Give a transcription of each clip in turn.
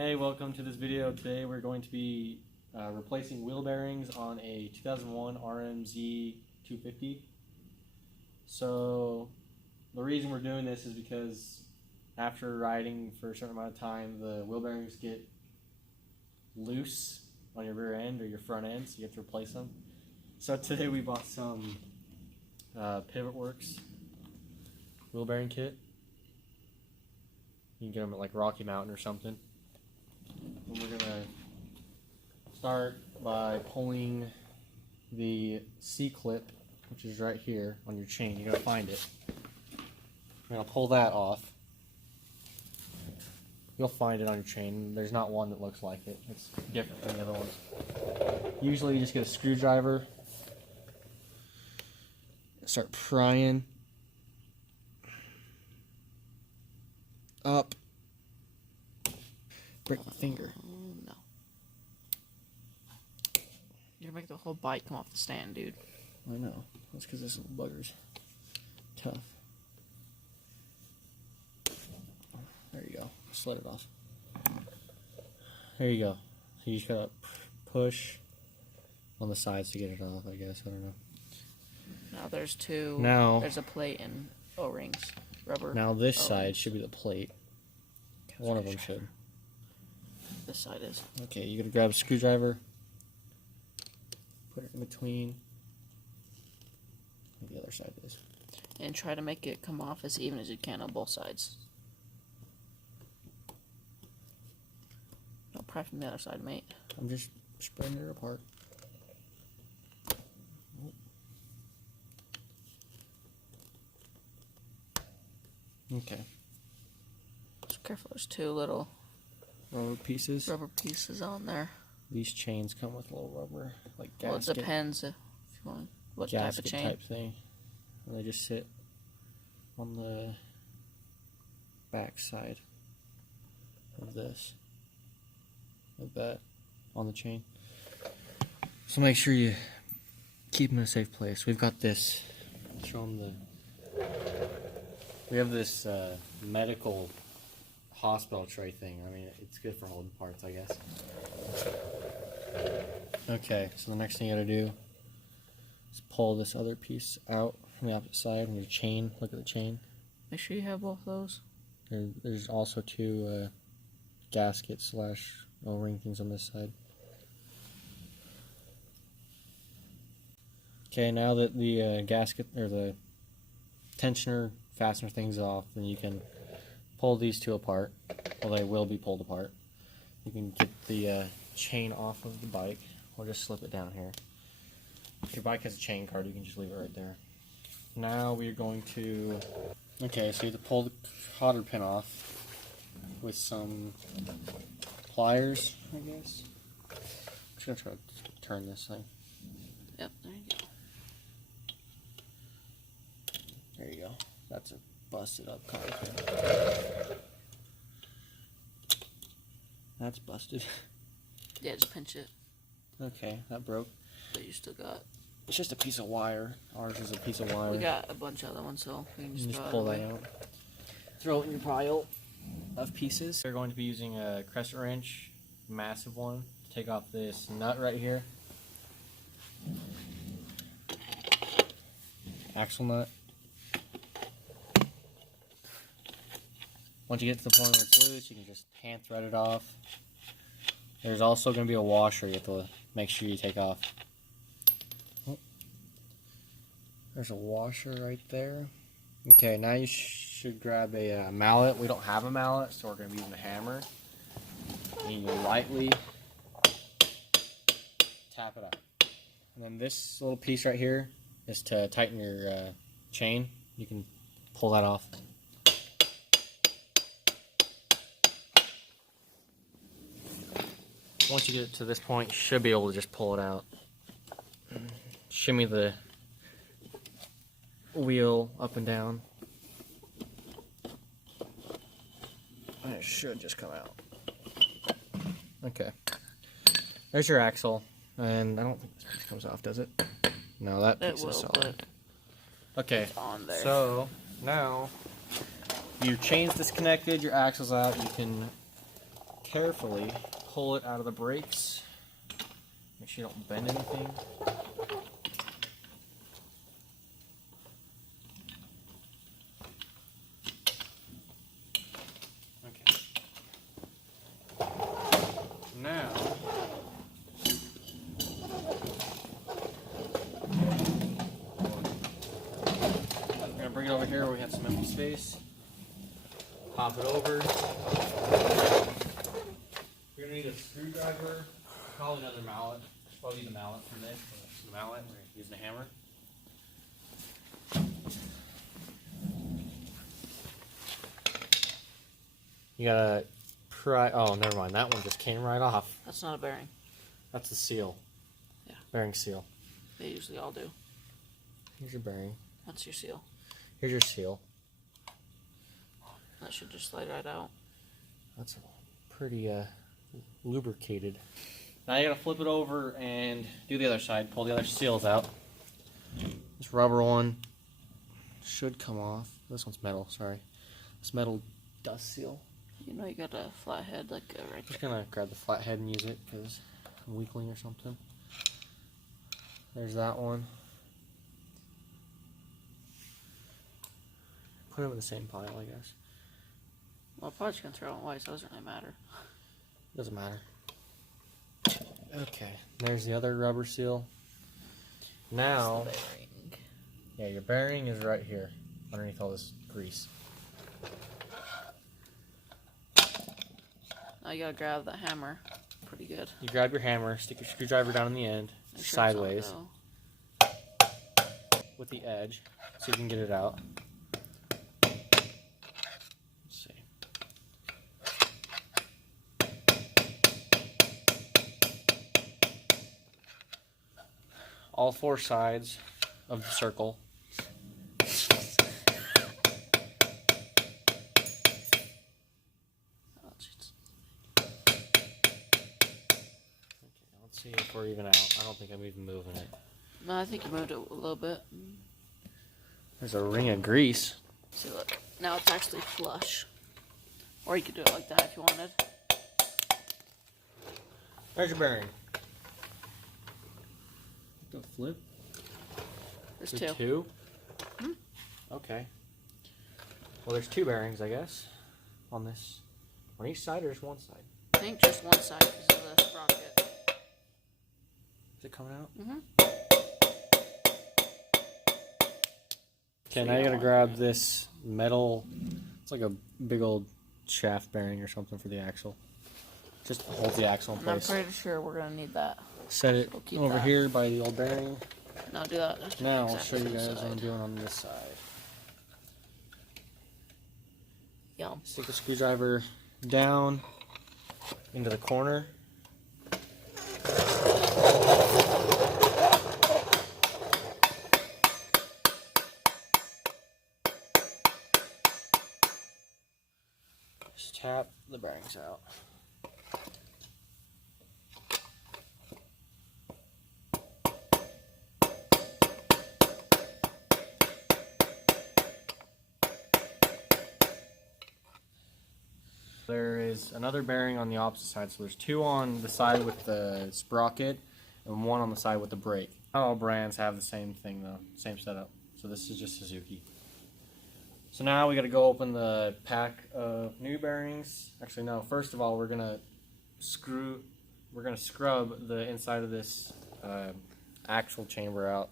Hey, welcome to this video. Today we're going to be replacing wheel bearings on a 2001 RMZ 250. So the reason we're doing this is because after riding for a certain amount of time, the wheel bearings get loose on your rear end or your front end, so you have to replace them. So today we bought some Pivot Works wheel bearing kit. You can get them at like Rocky Mountain or something. And we're gonna start by pulling the C-clip, which is right here on your chain. You're gonna find it. We're gonna pull that off. You'll find it on your chain. There's not one that looks like it. It's different from the other ones. Usually you just get a screwdriver, start prying up. Break my finger. No. You're gonna make the whole bike come off the stand, dude. I know. That's because this little bugger's tough. There you go. Slide it off. There you go. So you just gotta push on the sides to get it off, I guess. I don't know. Now there's two. Now there's a plate and O-rings, rubber. Now this O-rings. side should be the plate. One of them should. This side is. Okay, you're gonna grab a screwdriver, put it in between. The other side is. And try to make it come off as even as you can on both sides. Don't pry from the other side, mate. I'm just spreading it apart. Okay. Just careful, there's two little Rubber pieces. rubber pieces on there. These chains come with a little rubber, like Well, it gasket. depends if you want what type Gasket of chain. type thing. And they just sit on the back side of this, like that, on the chain. So make sure you keep them in a safe place. We've got this. Show them the. We have this medical hospital tray thing. I mean, it's good for holding parts, I guess. Okay, so the next thing you gotta do is pull this other piece out from the opposite side on your chain. Look at the chain. Make sure you have both those. There's also two gasket / O-ring things on this side. Okay, now that the gasket or the tensioner fastener thing's off, then you can pull these two apart. Well, they will be pulled apart. You can get the chain off of the bike, or just slip it down here. If your bike has a chain card, you can just leave it right there. Now we're going to... Okay, so you have to pull the cotter pin off with some pliers, I guess. I'm just going to try to turn this thing. Yep, there you go. There you go. That's a busted up cotter pin. That's busted. Yeah, just pinch it. Okay, that broke. But you still got. It's just a piece of wire. Ours is a piece of wire. We got a bunch of other ones, so we can just, pull that out. Throw it in your pile of pieces. We're going to be using a crescent wrench, massive one, to take off this nut right here. Axle nut. Once you get to the point where it's loose, you can just hand thread it off. There's also going to be a washer you have to make sure you take off. Oh. There's a washer right there. Okay, now you should grab a mallet. We don't have a mallet, so we're going to be using a hammer. And you lightly tap it out. And then this little piece right here is to tighten your chain. You can pull that off. Once you get it to this point, you should be able to just pull it out. Shimmy the wheel up and down. And it should just come out. Okay. There's your axle. And I don't think this piece comes off, does it? No, that piece is solid. Okay, On there. so now your chain's disconnected, your axle's out, you can carefully pull it out of the brakes. Make sure you don't bend anything. Okay. Now, we're gonna bring it over here where we have some empty space. Pop it over. We're gonna need a screwdriver, probably another mallet. Probably need a mallet for this. The mallet, we're using a hammer. You gotta pry. Oh, never mind. That one just came right off. That's not a bearing. That's the seal. Yeah. Bearing seal. They usually all do. Here's your bearing. That's your seal. Here's your seal. That should just slide right out. That's pretty lubricated. Now you gotta flip it over and do the other side. Pull the other seals out. This rubber one should come off. This one's metal, sorry. This metal dust seal. You know you got a flathead like right Just there. gonna grab the flathead and use it because I'm weakling or something. There's that one. Put them in the same pile, I guess. Well, probably just gonna throw it away, so it doesn't really matter. Doesn't matter. Okay, there's the other rubber seal. Now, That's the bearing. yeah, your bearing is right here, underneath all this grease. Now you gotta grab the hammer pretty good. You grab your hammer, stick your screwdriver down in the end, Make sure it's sideways, on go. with the edge, so you can get it out. Let's see. All four sides of the circle. Oh, jeez. Okay, let's see if we're even out. I don't think I'm even moving it. No, I think you moved it a little bit. There's a ring of grease. See, look. Now it's actually flush. Or you could do it like that if you wanted. There's your bearing. The flip? There's There's two. two? Okay. Well, there's two bearings, I guess, on this. On each side or just one side? I think just one side because of the sprocket. Is it coming out? Mm-hmm. Okay, So now you you gotta don't grab want this metal. It's like a big old shaft bearing or something for the axle. Just holds the axle in And I'm place. pretty sure we're gonna need that. Set it we'll keep over that. here by the old bearing. Now do that. Now I'll exactly show you the guys what I'm side. doing on this side. Yum. Stick the screwdriver down into the corner. Just tap the bearings out. There is another bearing on the opposite side, so there's two on the side with the sprocket and one on the side with the brake. Not all brands have the same thing though, same setup. So this is just Suzuki. So now we got to go open the pack of new bearings. Actually, no. First of all, we're gonna scrub the inside of this axle chamber out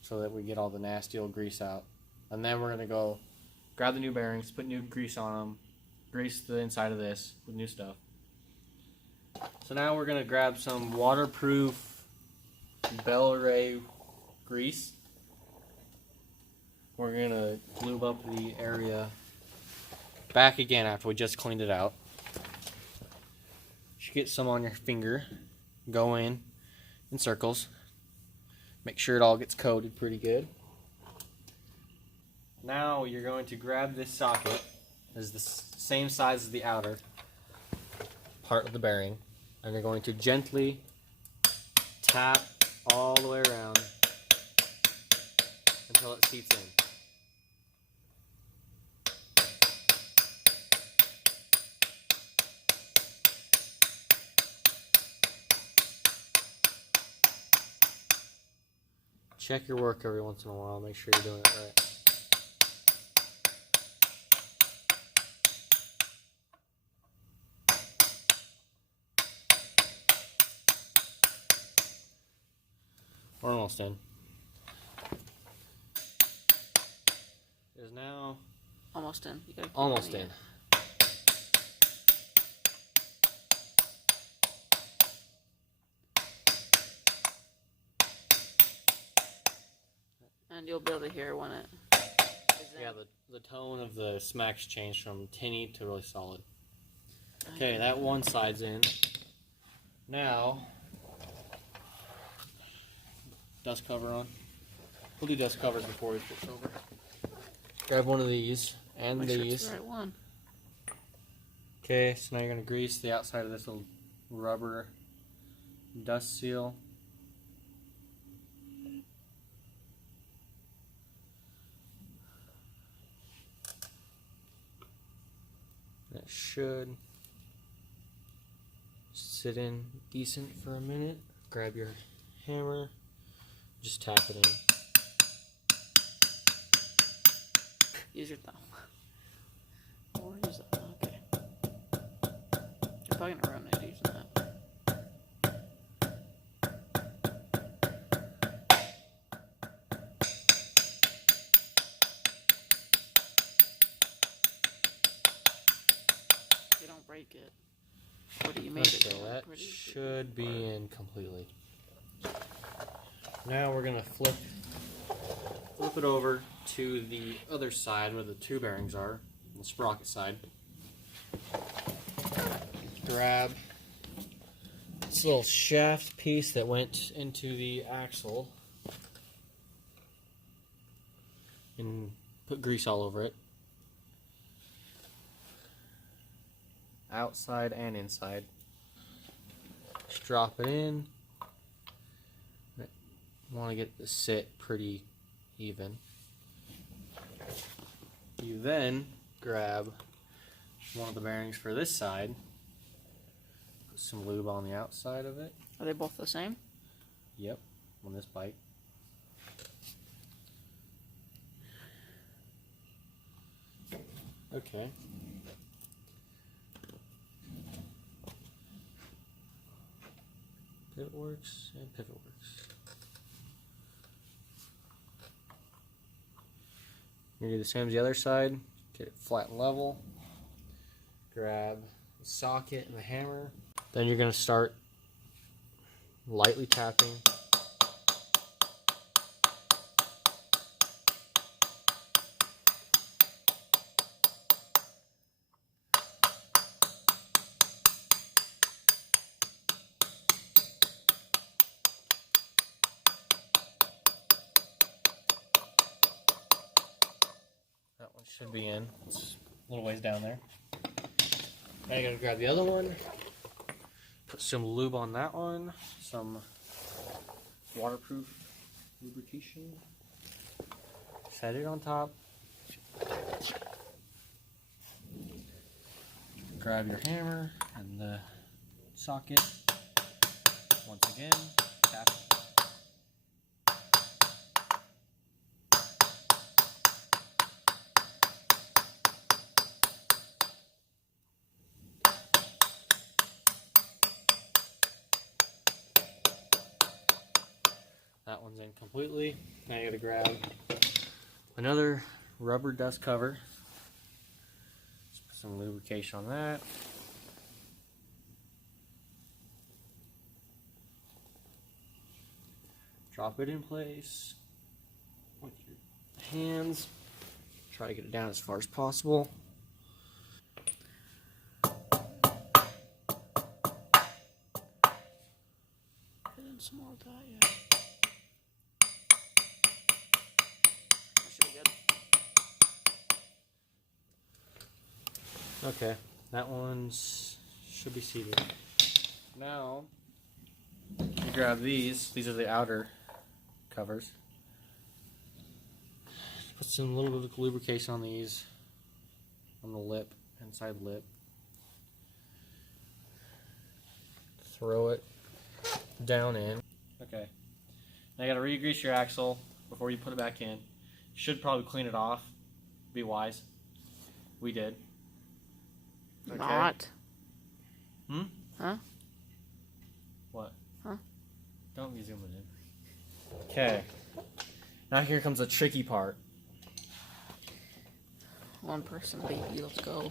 so that we get all the nasty old grease out. And then we're gonna go grab the new bearings, put new grease on them, grease the inside of this with new stuff. So now we're gonna grab some waterproof Bel-Ray grease. We're gonna lube up the area back again after we just cleaned it out. You should get some on your finger. Go in circles. Make sure it all gets coated pretty good. Now you're going to grab this socket. It's the same size as the outer part of the bearing. And you're going to gently tap all the way around until it seats in. Check your work every once in a while. Make sure you're doing it right. We're almost in. It is now Almost in. You gotta keep almost moving in. it. And you'll be able to hear when it is in. Yeah, the tone of the smacks changed from tinny to really solid. Okay, that one side's in. Now, dust cover on. We'll do dust covers before we switch over. Grab one of these and Make sure it's these. the right one. Okay, so now you're going to grease the outside of this little rubber dust seal. That should sit in decent for a minute. Grab your hammer, just tap it in. Use your thumb. Or use that. Okay. You're probably gonna ruin it using that. You don't break it. What do you make it? Okay, Going that pretty should be far. in completely. Now we're gonna flip it over to the other side where the two bearings are, the sprocket side. Grab this little shaft piece that went into the axle and put grease all over it. Outside and inside. Just drop it in. Want to get the sit pretty even. You then grab one of the bearings for this side, put some lube on the outside of it. Are they both the same? Yep, on this bike. Okay. Pivot works and pivot works. You're gonna do the same as the other side. Get it flat and level. Grab the socket and the hammer. Then you're gonna start lightly tapping. That one should be in. It's a little ways down there. Now you gotta grab the other one. Put some lube on that one. Some waterproof lubrication. Set it on top. Grab your hammer and the socket. Once again, tap it. That one's in completely. Now you gotta grab another rubber dust cover. Just put some lubrication on that. Drop it in place with your hands. Try to get it down as far as possible. Put in some more of that, yeah. That should be good. Okay, that one's should be seated. Now you grab these. These are the outer covers. Put some little bit of lubrication on these, on the lip, inside lip. Throw it down in. Okay. Now you gotta re-grease your axle before you put it back in. You should probably clean it off. Be wise. We did. Okay. Not. Hmm? Huh? What? Huh? Don't be zooming in. Okay. Now here comes the tricky part. One person, baby. Let's go.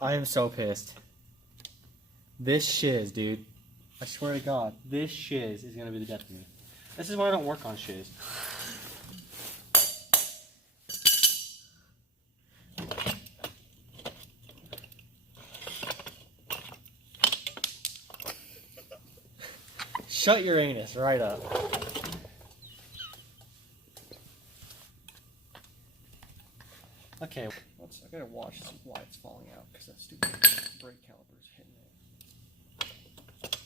I am so pissed. This shiz, dude. I swear to God, this shiz is gonna be the death of me. This is why I don't work on shiz. Shut your anus right up. Okay, I gotta watch why it's falling out because that stupid brake caliper's hitting it.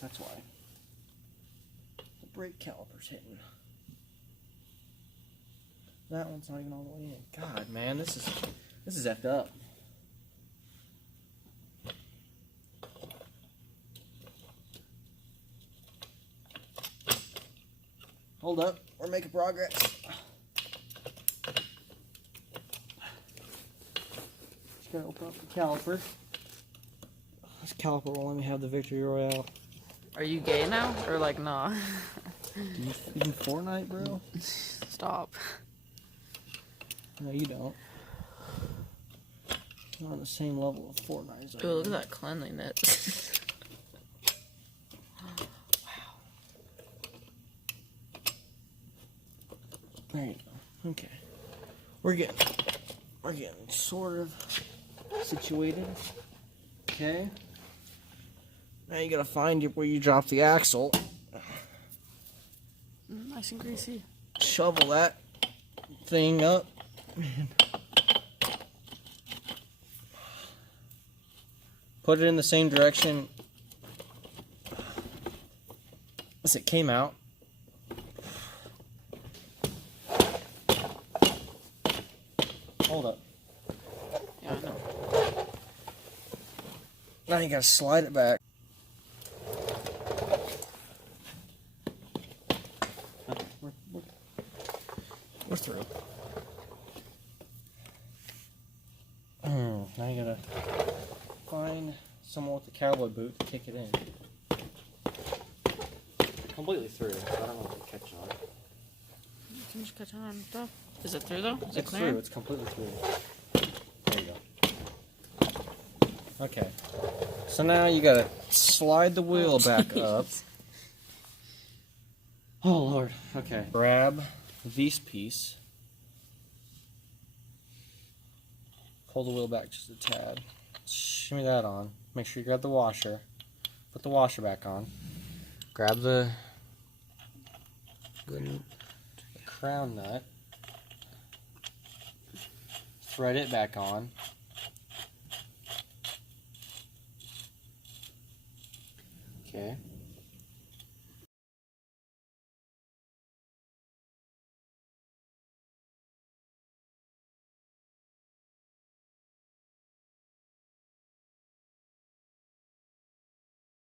That's why. The brake caliper's hitting. That one's not even all the way in. God, man, this is effed up. Hold up, we're making progress. Just gotta open up the caliper. This caliper will let me have the victory royale. Are you gay now? Or like, nah? Do you even Fortnite, bro? Stop. No, you don't. Not on the same level of Fortnite as I Ooh, look am. at that cleanliness. There you go. Okay. We're getting sort of situated. Okay. Now you gotta find where you drop the axle. Nice and greasy. Shovel that thing up. Put it in the same direction as it came out. Hold up. Yeah, I know. Now you gotta slide it back. We're through. Now you gotta find someone with a cowboy boot to kick it in. Completely through, so I don't know if it catches on. Can you just catch on stuff? Is it through though? Is it It's clear? through, it's completely through. There you go. Okay. So now you gotta slide the wheel back up. Oh Lord. Okay. Grab this piece. Pull the wheel back just a tad. Shimmy that on. Make sure you grab the washer. Put the washer back on. Grab the crown nut. Thread it back on. Okay.